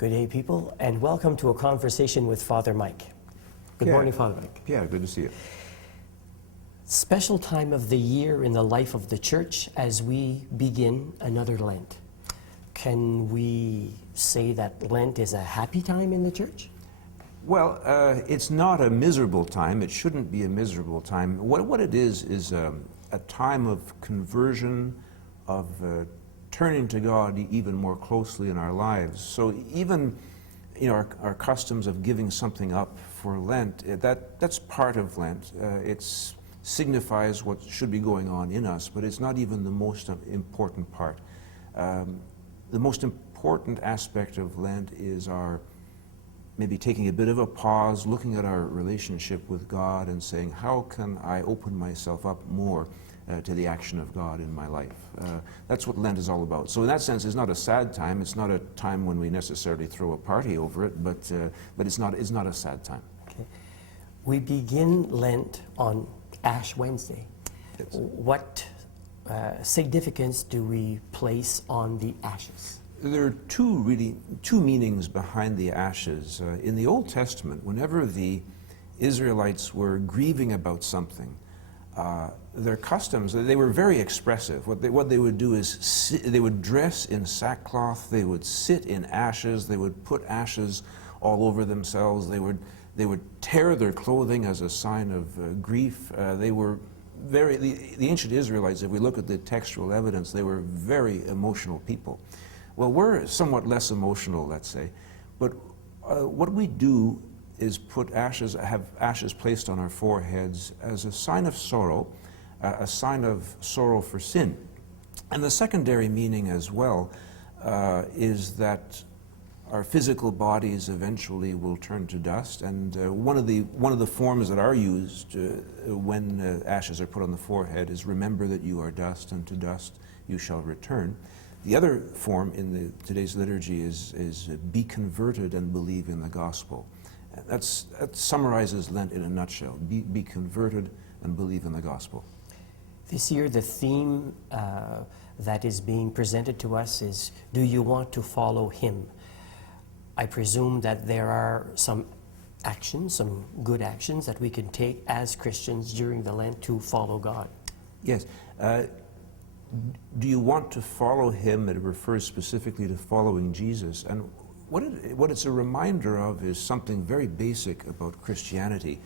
Good day, people, and welcome to a conversation with Father Mike. Good morning, Father Mike. Yeah, good to see you. Special time of the year in the life of the Church as we begin another Lent. Can we say that Lent is a happy time in the Church? Well, it's not a miserable time. It shouldn't be a miserable time. What it is a time of conversion, of turning to God even more closely in our lives. So even our customs of giving something up for Lent, that's part of Lent. It signifies what should be going on in us, but it's not even the most important part. The most important aspect of Lent is our maybe taking a bit of a pause, looking at our relationship with God and saying, how can I open myself up more to the action of God in my life? That's what Lent is all about. So in that sense, it's not a sad time. It's not a time when we necessarily throw a party over it, but it's not a sad time. Okay. We begin Lent on Ash Wednesday. Yes. What significance do we place on the ashes? There are two meanings behind the ashes. In the Old Testament, whenever the Israelites were grieving about something, their customs, they were very expressive. What they would do is they would dress in sackcloth, they would sit in ashes, they would put ashes all over themselves, they would tear their clothing as a sign of grief. They were the ancient Israelites, if we look at the textual evidence, they were very emotional people. Well, we're somewhat less emotional, let's say, but what we do is have ashes placed on our foreheads as a sign of sorrow, a sign of sorrow for sin. And the secondary meaning as well is that our physical bodies eventually will turn to dust, and one of the forms that are used when ashes are put on the forehead is remember that you are dust, and to dust you shall return. The other form in today's liturgy is be converted and believe in the gospel. That summarizes Lent in a nutshell. Be converted and believe in the gospel. This year, the theme that is being presented to us is, do you want to follow him? I presume that there are some actions, some good actions that we can take as Christians during the Lent to follow God. Yes. Do you want to follow him? It refers specifically to following Jesus. And what it's a reminder of is something very basic about Christianity.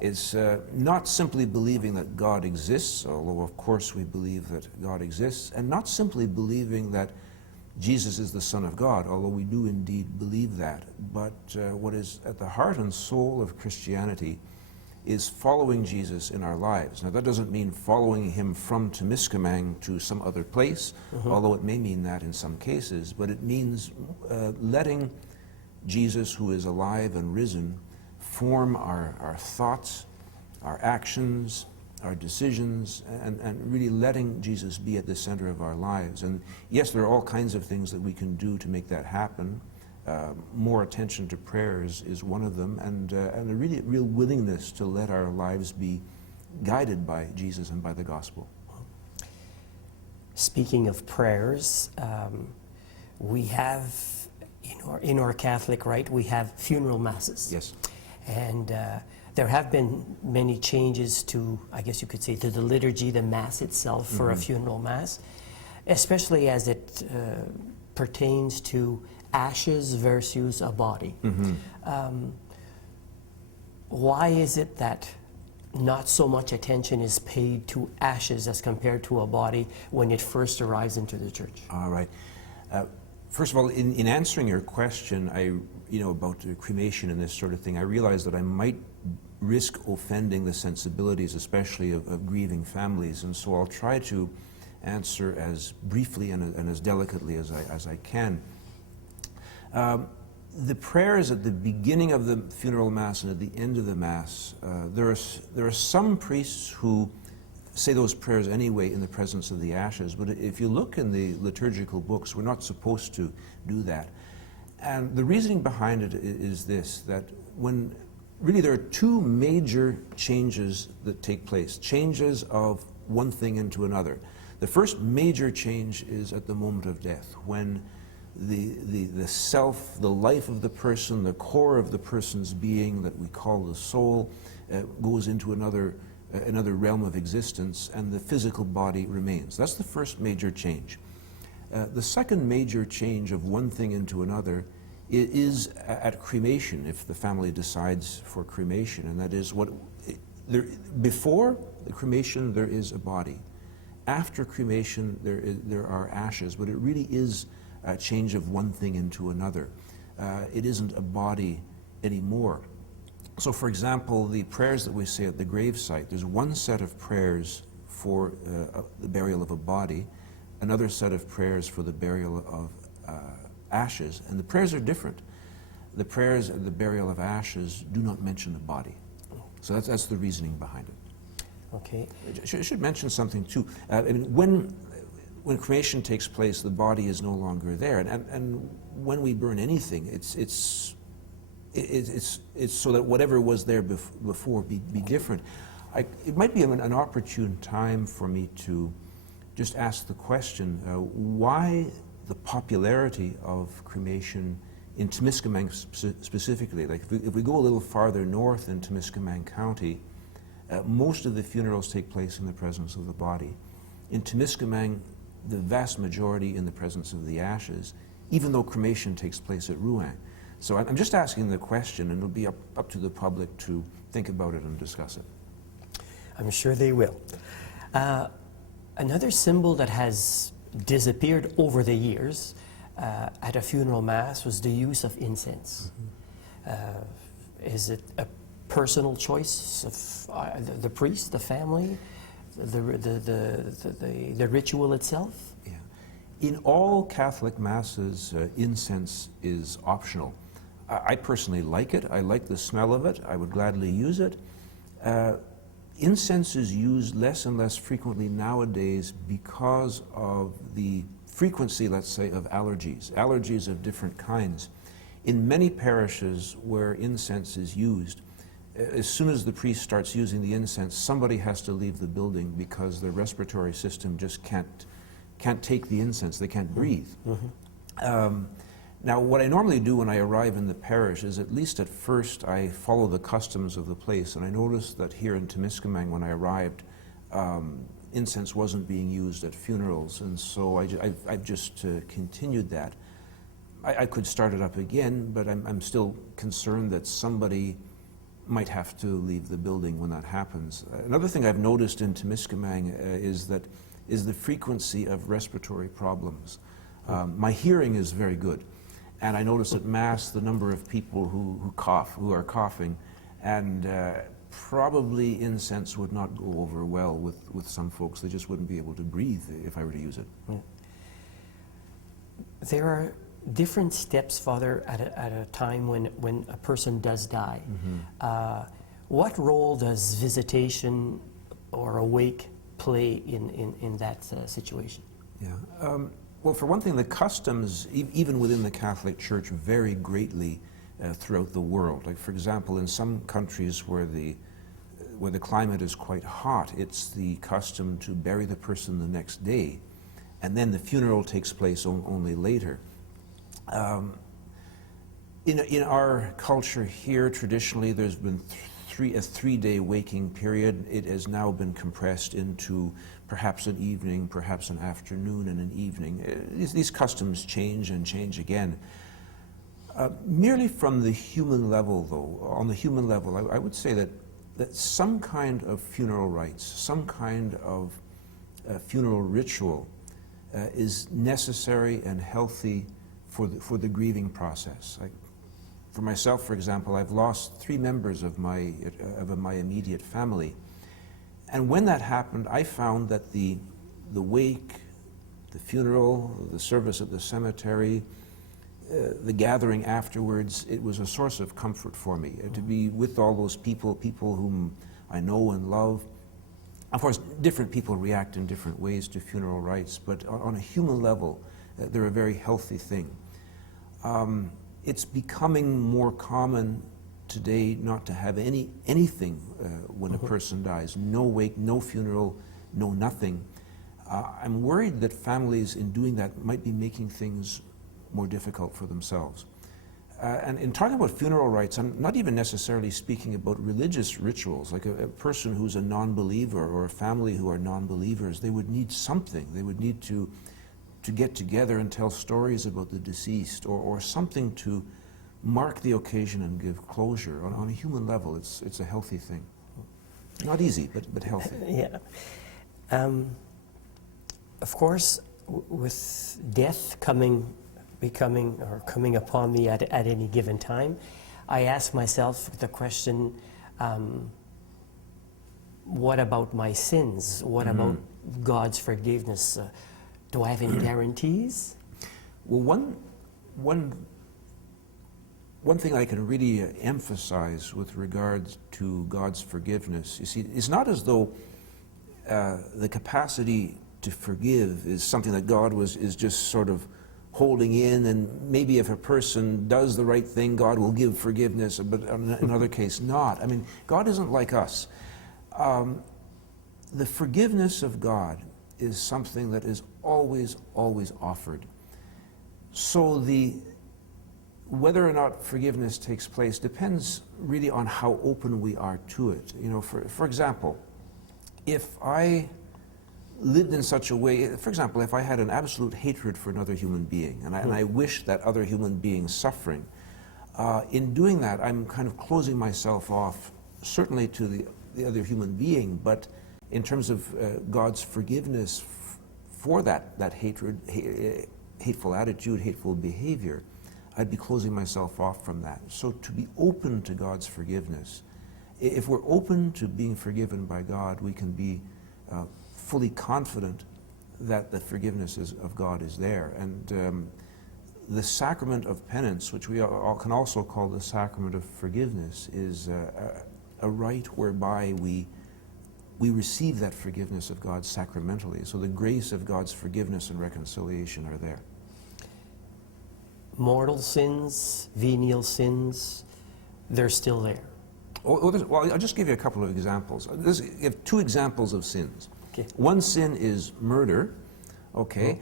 It's not simply believing that God exists, although of course we believe that God exists, and not simply believing that Jesus is the Son of God, although we do indeed believe that. But what is at the heart and soul of Christianity is following Jesus in our lives. Now that doesn't mean following him from Temiskaming to some other place, although it may mean that in some cases, but it means letting Jesus, who is alive and risen, form our thoughts, our actions, our decisions, and really letting Jesus be at the center of our lives. And yes, there are all kinds of things that we can do to make that happen. More attention to prayer is one of them, and a real willingness to let our lives be guided by Jesus and by the gospel. Speaking of prayers, we have, in our Catholic rite, we have funeral masses. Yes. And there have been many changes to, I guess you could say, to the liturgy, the Mass itself for a funeral Mass, especially as it pertains to ashes versus a body. Why is it that not so much attention is paid to ashes as compared to a body when it first arrives into the Church? All right. First of all, in answering your question, about cremation and this sort of thing, I realized that I might risk offending the sensibilities, especially of grieving families, and so I'll try to answer as briefly and as delicately as I can. The prayers at the beginning of the funeral Mass and at the end of the Mass, there are some priests who say those prayers anyway in the presence of the ashes, but if you look in the liturgical books, we're not supposed to do that. And the reasoning behind it is this, that when really there are two major changes that take place, changes of one thing into another. The first major change is at the moment of death, when the self, the life of the person, the core of the person's being that we call the soul, goes into another realm of existence, and the physical body remains. That's the first major change. The second major change of one thing into another is at cremation, if the family decides for cremation, and that is before the cremation there is a body. After cremation there are ashes, but it really is a change of one thing into another. It isn't a body anymore. So for example, the prayers that we say at the gravesite, there's one set of prayers for the burial of a body, another set of prayers for the burial of ashes, and the prayers are different. The prayers at the burial of ashes do not mention the body. So that's the reasoning behind it. Okay. I should mention something too. I mean, when cremation takes place, the body is no longer there, and when we burn anything, it's so that whatever was there before be different. It might be an opportune time for me to just ask the question, why the popularity of cremation in Temiskaming specifically? Like if we go a little farther north in Temiskaming County, most of the funerals take place in the presence of the body. In Temiskaming, the vast majority in the presence of the ashes, even though cremation takes place at Rouyn. So I'm just asking the question, and it'll be up to the public to think about it and discuss it. I'm sure they will. Another symbol that has disappeared over the years at a funeral mass was the use of incense. Is it a personal choice of the priest, the family, the ritual itself? Yeah. In all Catholic masses, incense is optional. I personally like it. I like the smell of it. I would gladly use it. Incense is used less and less frequently nowadays because of the frequency, let's say, of allergies of different kinds. In many parishes where incense is used, as soon as the priest starts using the incense, somebody has to leave the building because their respiratory system just can't take the incense. They can't breathe. Mm-hmm. Now, what I normally do when I arrive in the parish is, at least at first, I follow the customs of the place, and I noticed that here in Temiskaming, when I arrived, incense wasn't being used at funerals, and so I've just continued that. I could start it up again, but I'm still concerned that somebody might have to leave the building when that happens. Another thing I've noticed in Temiskaming is the frequency of respiratory problems. My hearing is very good, and I notice at Mass the number of people who are coughing, and probably incense would not go over well with some folks. They just wouldn't be able to breathe if I were to use it. Yeah. There are different steps, Father, at a time when a person does die. Mm-hmm. What role does visitation or a wake play in that situation? Yeah. Well, for one thing, the customs, even within the Catholic Church, vary greatly throughout the world. Like, for example, in some countries where the climate is quite hot, it's the custom to bury the person the next day, and then the funeral takes place only later. In our culture here, traditionally, there's been a three-day waking period. It has now been compressed into perhaps an evening, perhaps an afternoon and an evening. These customs change and change again. Merely from the human level, though, on the human level, I would say that some kind of funeral rites, some kind of funeral ritual is necessary and healthy for the grieving process. For myself, for example, I've lost 3 members of my immediate family. And when that happened, I found that the wake, the funeral, the service at the cemetery, the gathering afterwards, it was a source of comfort for me. To be with all those people whom I know and love. Of course, different people react in different ways to funeral rites, but on a human level, they're a very healthy thing. It's becoming more common today not to have anything when a person dies. No wake, no funeral, no nothing. I'm worried that families in doing that might be making things more difficult for themselves. And in talking about funeral rites, I'm not even necessarily speaking about religious rituals. Like a person who's a non-believer or a family who are non-believers, they would need something. They would need to get together and tell stories about the deceased, or something to mark the occasion and give closure. On a human level, it's a healthy thing. Not easy, but healthy. Yeah. Of course, with death coming upon me at any given time, I ask myself the question, what about my sins? What about God's forgiveness? Do I have any guarantees? Well, one thing I can really emphasize with regards to God's forgiveness, you see, it's not as though the capacity to forgive is something that God is just sort of holding in, and maybe if a person does the right thing, God will give forgiveness, but in another case not. I mean, God isn't like us. The forgiveness of God is something that is always offered. So whether or not forgiveness takes place depends really on how open we are to it. You know, for example, if I lived in such a way, for example, if I had an absolute hatred for another human being, and I wish that other human being suffering, in doing that, I'm kind of closing myself off, certainly to the other human being, but in terms of God's forgiveness for that hatred, hateful attitude, hateful behavior, I'd be closing myself off from that. So to be open to God's forgiveness, if we're open to being forgiven by God, we can be fully confident that the forgiveness of God is there. And the sacrament of penance, which we all can also call the sacrament of forgiveness, is a rite whereby we receive that forgiveness of God sacramentally. So the grace of God's forgiveness and reconciliation are there. Mortal sins, venial sins, they're still there. Well, I'll just give you a couple of examples. You have two examples of sins. Okay. One sin is murder, okay?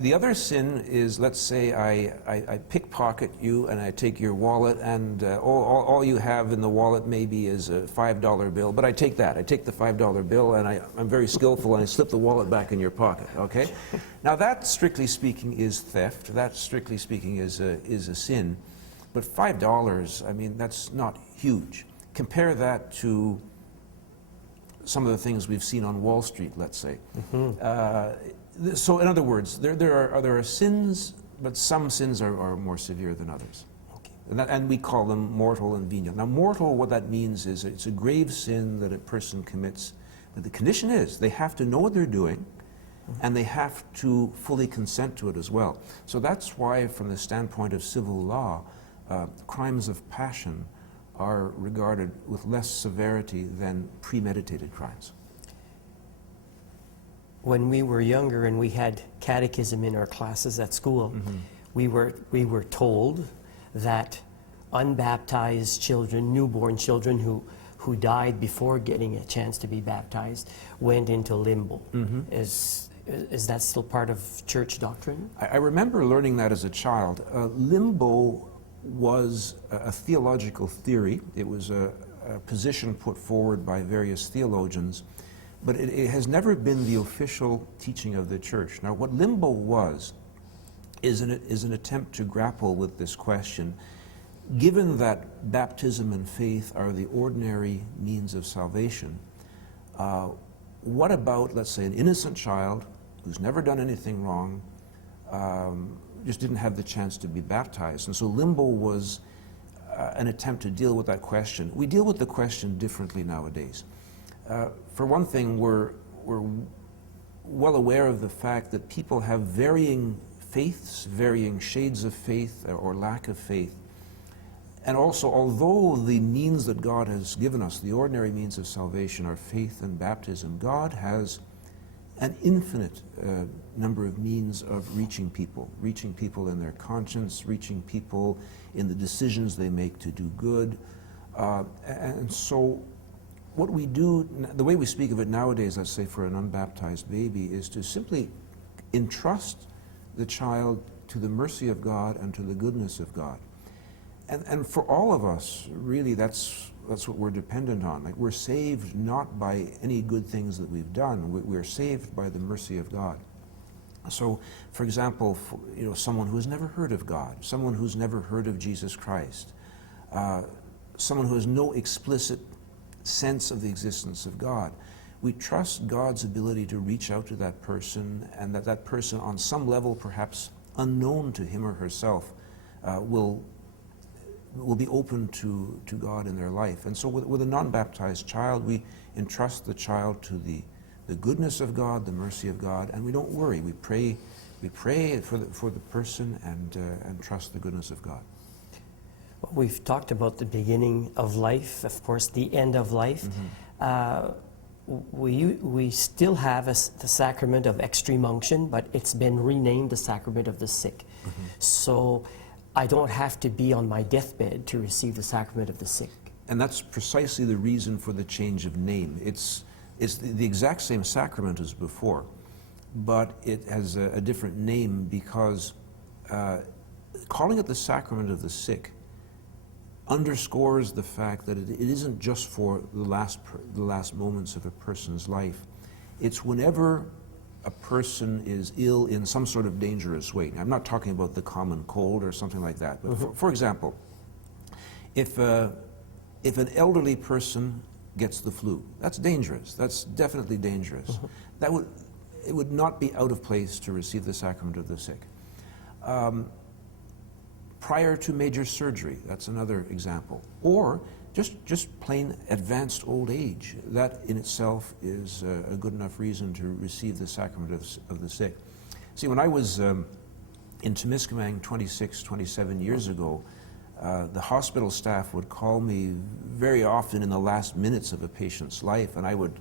The other sin is, let's say I pickpocket you and I take your wallet, and all you have in the wallet maybe is a $5 bill, but I take that. I take the $5 bill, and I'm very skillful, and I slip the wallet back in your pocket, okay? Now that, strictly speaking, is theft. That, strictly speaking, is a sin. But $5, I mean, that's not huge. Compare that to some of the things we've seen on Wall Street, let's say. So in other words, there are sins, but some sins are more severe than others. Okay. And we call them mortal and venial. Now mortal, what that means is it's a grave sin that a person commits, but the condition is they have to know what they're doing, and they have to fully consent to it as well. So that's why, from the standpoint of civil law, crimes of passion are regarded with less severity than premeditated crimes. When we were younger and we had catechism in our classes at school, we were told that unbaptized children, newborn children who died before getting a chance to be baptized, went into limbo. Is that still part of church doctrine? I remember learning that as a child. Limbo was a theological theory. It was a position put forward by various theologians, but it has never been the official teaching of the church. Now, what limbo was is an attempt to grapple with this question. Given that baptism and faith are the ordinary means of salvation, what about, let's say, an innocent child who's never done anything wrong, just didn't have the chance to be baptized? And so limbo was an attempt to deal with that question. We deal with the question differently nowadays. For one thing, we're well aware of the fact that people have varying faiths, varying shades of faith or lack of faith. And also, although the means that God has given us, the ordinary means of salvation, are faith and baptism, God has an infinite number of means of reaching people in their conscience, reaching people in the decisions they make to do good. And so what we do, the way we speak of it nowadays, let's say for an unbaptized baby, is to simply entrust the child to the mercy of God and to the goodness of God. And for all of us, really, that's what we're dependent on. Like, we're saved not by any good things that we've done. We're saved by the mercy of God. So, for example, someone who has never heard of God, someone who's never heard of Jesus Christ, someone who has no explicit sense of the existence of God, we trust God's ability to reach out to that person, and that person, on some level perhaps unknown to him or herself, will be open to God in their life. And so with a non-baptized child, we entrust the child to the goodness of God, the mercy of God, and we don't worry. We pray for the person and trust the goodness of God. Well, we've talked about the beginning of life, of course, the end of life. We still have the sacrament of extreme unction, but it's been renamed the sacrament of the sick. So I don't have to be on my deathbed to receive the sacrament of the sick. And that's precisely the reason for the change of name. It's the exact same sacrament as before, but it has a different name because calling it the sacrament of the sick underscores the fact that it isn't just for the last moments of a person's life. It's whenever a person is ill in some sort of dangerous way. Now, I'm not talking about the common cold or something like that, but for example, if an elderly person gets the flu, that's dangerous. That's definitely dangerous. It would not be out of place to receive the sacrament of the sick. Prior to major surgery, that's another example. Or just plain advanced old age. That in itself is a good enough reason to receive the sacrament of the sick. See, when I was in Temiskaming 27 years ago, the hospital staff would call me very often in the last minutes of a patient's life, and I would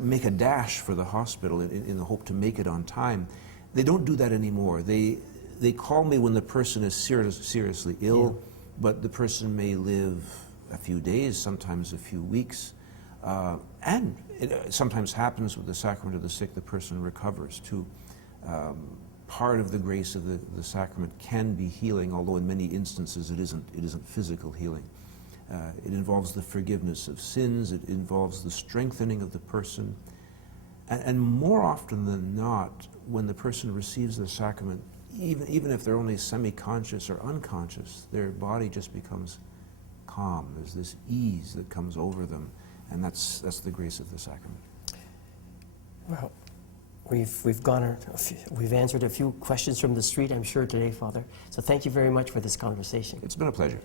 make a dash for the hospital in the hope to make it on time. They don't do that anymore. They call me when the person is seriously ill, but the person may live a few days, sometimes a few weeks. And it sometimes happens with the sacrament of the sick, the person recovers too. Part of the grace of the sacrament can be healing, although in many instances it isn't physical healing. It involves the forgiveness of sins, it involves the strengthening of the person. And more often than not, when the person receives the sacrament, even if they're only semi-conscious or unconscious, their body just becomes calm. There's this ease that comes over them, and that's the grace of the sacrament. Well, we've answered a few questions from the street, I'm sure, today, Father. So thank you very much for this conversation. It's been a pleasure.